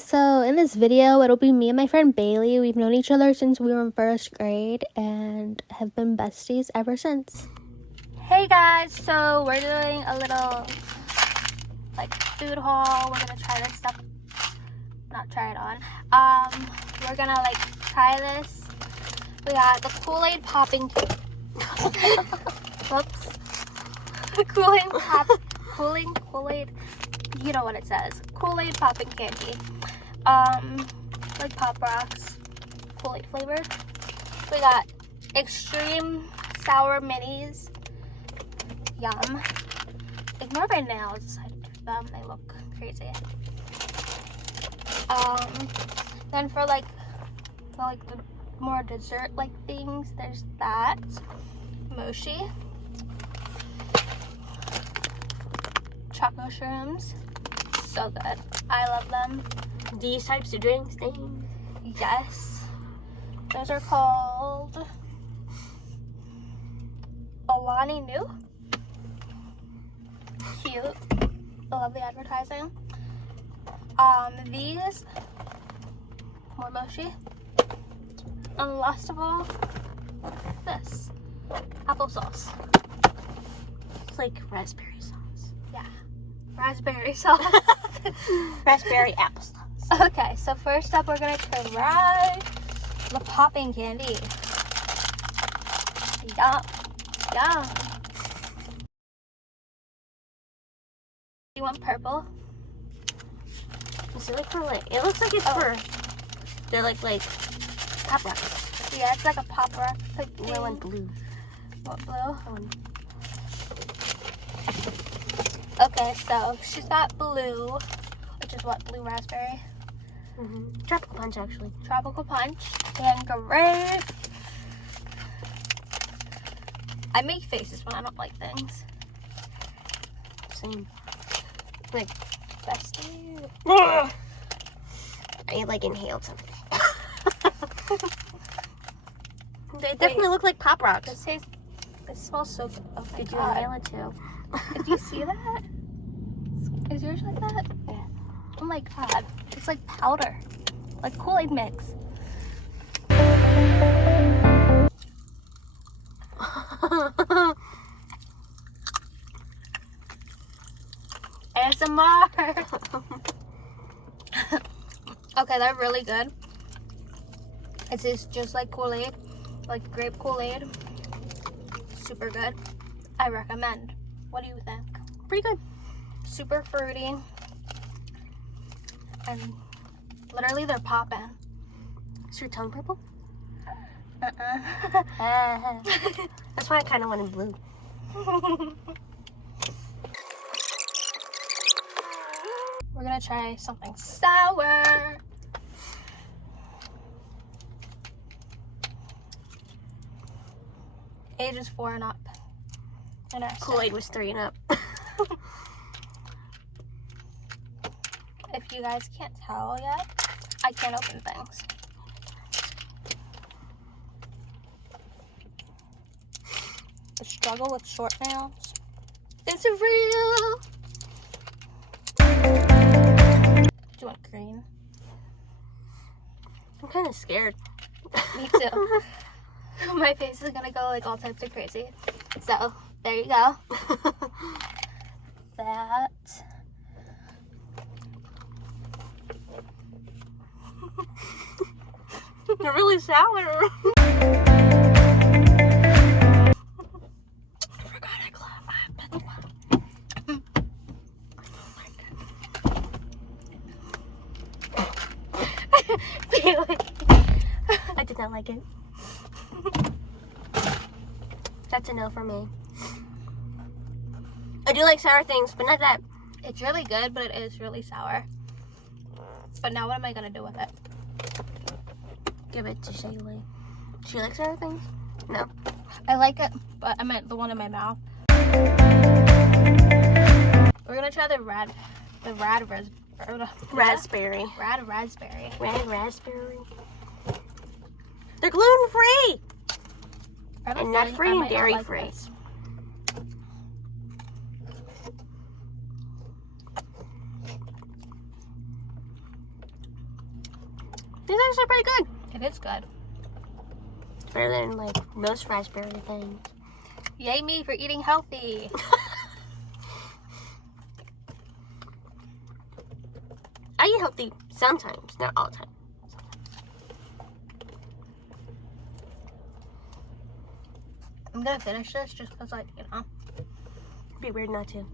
guys, so in this video it'll be me and my friend Bailey. We've known each other since we were in first grade and have been besties ever since. Hey guys, so we're doing a little like food haul. We're gonna try this stuff, not try it on. We're gonna like try this. We got the Kool-Aid popping whoops. The Kool-Aid, you know what it says. Kool-Aid popping candy. Like Pop Rocks, Kool-Aid flavored. We got extreme sour minis. Yum. Ignore my nails aside of them, they look crazy. Then for like the more dessert like things, there's that. Mochi. Chocolate shrooms. So good. I love them. These types of drinks, Yes. Those are called Alani Nu. Cute. I love the advertising. These more mochi. And last of all, this applesauce. It's like raspberry sauce. Yeah, raspberry sauce. Raspberry applesauce. Okay, so first up, we're gonna try the popping candy. Yum, yum. You want purple? Is it like for like? It looks like it's for. They're like Pop Rocks. Yeah, it's like a Pop Rock type thing. I want blue. What blue? Okay, so she's got blue, which is what, blue raspberry? Tropical punch, actually. Tropical punch and grape. I make faces when I don't like things. Same. Like Bestie. I like inhaled something. They definitely look like Pop Rocks. This smells so good. Oh my Did you God. inhale it too? Did you see that? Is yours like that? Yeah. Oh my God. It's like powder. Like Kool-Aid mix. ASMR. Okay, they're really good. It tastes just like Kool-Aid, like grape Kool-Aid. Super good. I recommend. What do you think? Pretty good. Super fruity. And literally they're popping. Is your tongue purple? Uh-uh. That's why I kind of wanted blue. We're gonna try something sour. Ages 4 and up. And Kool-Aid was 3 and up. If you guys can't tell yet, I can't open things. The struggle with short nails. It's real. Do you want green? I'm kind of scared. Me too. My face is gonna go like all types of crazy. So there you go. That. They're really sour. I forgot I closed my pencil. I did not like it. That's a no for me. I do like sour things, but not that. It's really good, but it is really sour. But now what am I gonna do with it? Give it to Shaylee. She likes sour things? No. I like it, but I meant the one in my mouth. We're gonna try the Raspberry. raspberry. Red raspberry. They're gluten-free! And nut-free and dairy-free. It's actually pretty good. It is good. It's better than like most raspberry things. Yay me for eating healthy. I eat healthy sometimes, not all the time. I'm gonna finish this just because, like, you know. It'd be weird not to.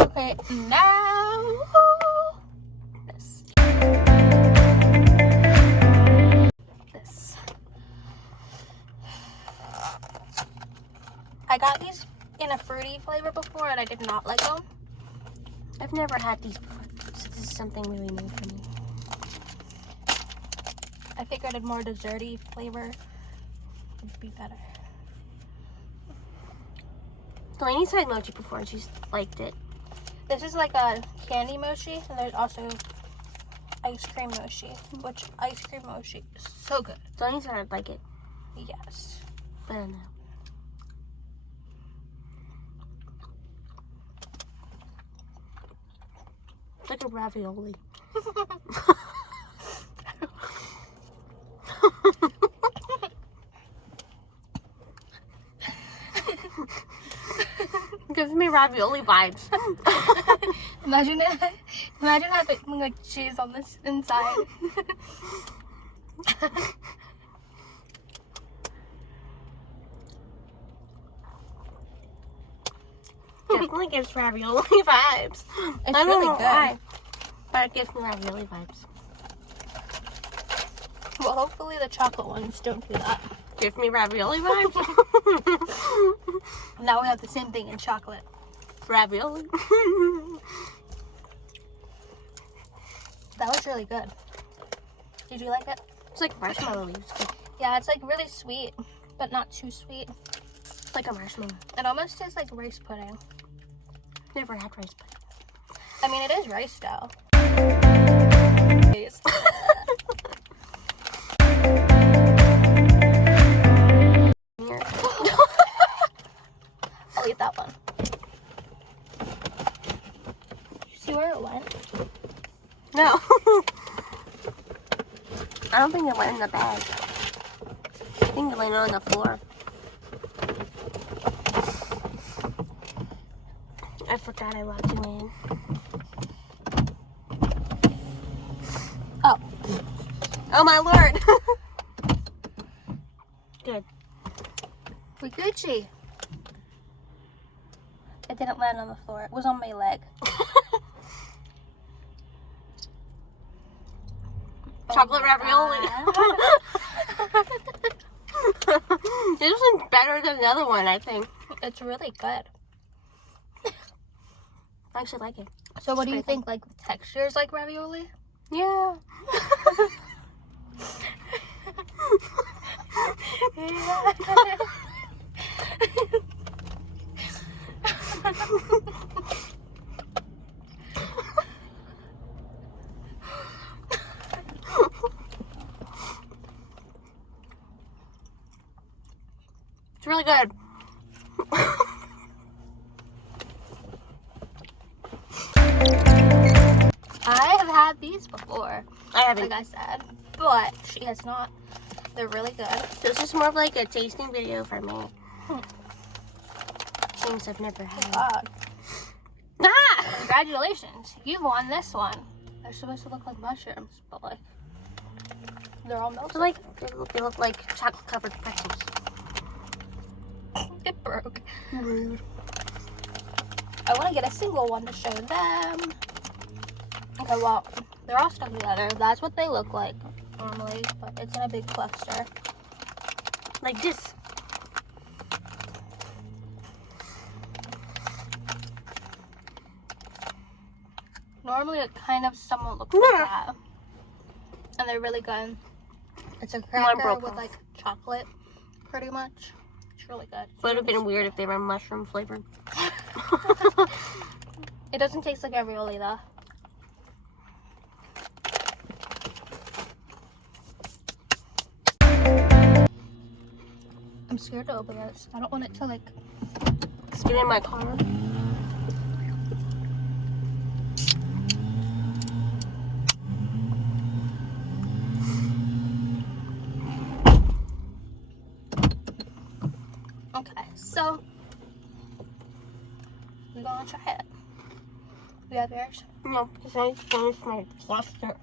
Okay, now this. This. I got these in a fruity flavor before and I did not like them. I've never had these before, so this is something really new for me. I figured a more desserty flavor would be better. Delaney tried mochi before and she liked it. This is like a candy mochi, and there's also ice cream mochi, which ice cream mochi is so good. Delaney said I'd like it. Yes. I don't know. It's like a ravioli. Gives me ravioli vibes. Imagine having like cheese on this inside. Definitely gives ravioli vibes. It's I don't really know good. why, but it gives me ravioli vibes. Well, hopefully the chocolate ones don't do that. Give me ravioli vibes. Now we have the same thing in chocolate. Ravioli. That was really good. Did you like it? It's like marshmallow leaves. Yeah, it's like really sweet, but not too sweet. It's like a marshmallow. It almost tastes like rice pudding. Never had rice pudding. I mean, it is rice dough. I'll eat that one. See where it went? No. I don't think it went in the bag. I think it landed on the floor. I forgot I locked you in. Oh. Oh my lord. Good. We Gucci. It didn't land on the floor. It was on my leg. Chocolate ravioli. This one's better than the other one, I think. It's really good. I actually like it. So what do you think? Like the texture is like ravioli? Yeah. It's really good. I have had these before, I haven't. like I said, but she has not. They're really good. This is more of like a tasting video for me. Things I've never had. Ah! Congratulations, you've won this one. They're supposed to look like mushrooms, but like they're all melted. So like they look like chocolate covered pretzels. It broke. Rude. I want to get a single one to show them. Okay, well, they're all stuck together. That's what they look like normally, but it's in a big cluster. Like this. Normally, it kind of somewhat looks like that. And they're really good. It's a cracker broke with off. like chocolate, pretty much. It's really good. Would have been weird if they were mushroom flavored. It doesn't taste like ravioli though. I'm I'm scared to open this. I don't want it to like Get in my car. Okay, so we're gonna try it. We have yours? No, because I finished my cluster.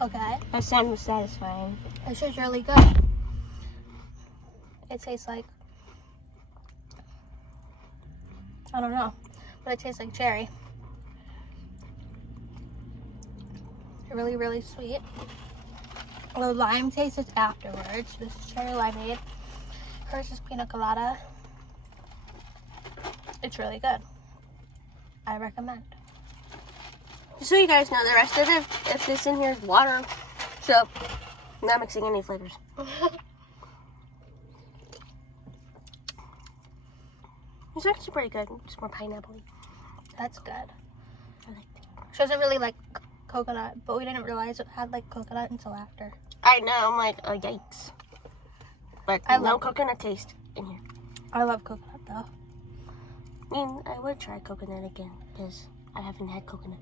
Okay. That sound was satisfying. This is really good. It tastes like, I don't know, but it tastes like cherry. Really, really sweet. The lime taste is afterwards. This is cherry limeade. Hers is pina colada. It's really good. I recommend. Just so you guys know, the rest of it, if this in here is water, so I'm not mixing any flavors. It's actually pretty good. It's more pineapple-y. That's good. I like it. She doesn't really like coconut, but we didn't realize it had like coconut until after. I know, I'm like, oh, yikes. But I no love coconut taste in here. I love coconut though. I mean, I would try coconut again, because I haven't had coconut.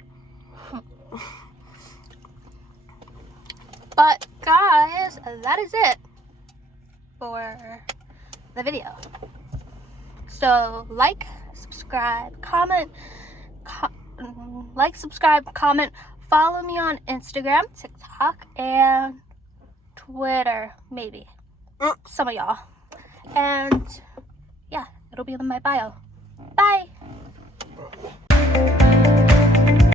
But guys, that is it for the video. So like, subscribe, comment, comment. Follow me on Instagram, TikTok, and Twitter, maybe. Some of y'all. And yeah, it'll be in my bio. Bye.